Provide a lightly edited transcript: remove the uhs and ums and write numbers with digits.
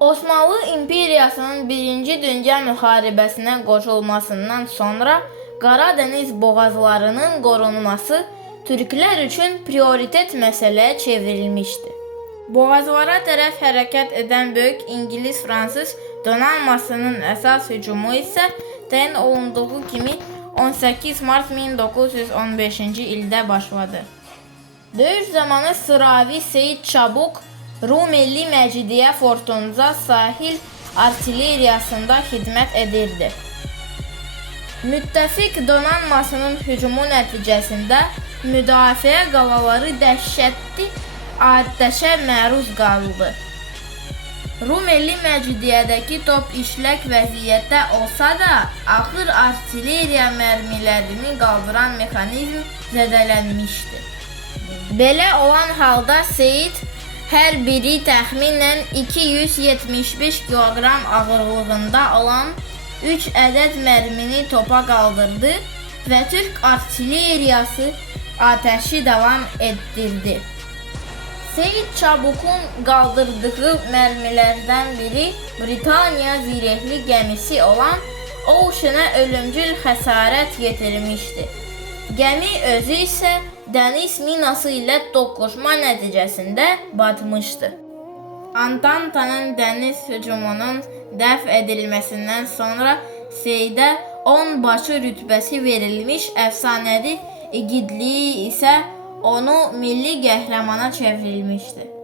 Osmanlı İmperiyasının 1-ci Dünya müharibəsinə qoşulmasından sonra Qaradəniz boğazlarının qorunması türklər üçün prioritet məsələyə çevrilmişdi. Boğazlara tərəf hərəkət edən böyük İngilis-Fransız donanmasının əsas hücumu isə təyin olunduğu kimi 18 mart 1915-ci ildə başladı. Döyüş zamanı Sıravi Seyid Çabuk Rumeli Məcidiyyə fortunca sahil artilleriyasında xidmət edirdi. Müttəfiq donanmasının hücumu nəticəsində müdafiə qalaları dəhşətli atəşə məruz qaldı. Rumeli Məcidiyyədəki top işlək vəziyyətdə olsa da, ağır artilleriya mərmilərini qaldıran mexanizm zədələnmişdi. Belə olan halda Seyid hər biri təxminən 275 kiloqram ağırlığında olan 3 ədəd mərmini topa qaldırdı və Türk artilleriyası atəşi davam etdirdi. Seyid Çabuk'un qaldırdığı mərmilərdən biri Britaniya zirehli gəmisi olan Ocean'a ölümcül xəsarət yetirmişdi. Gəmi özü isə dəniz minası ilə toqquşma nəticəsində batmışdı. Antantanın dəniz hücumunun dəf edilməsindən sonra Seyidə onbaşı rütbəsi verilmiş, əfsanəvi igidliyi isə onu milli qəhrəmana çevrilmişdi.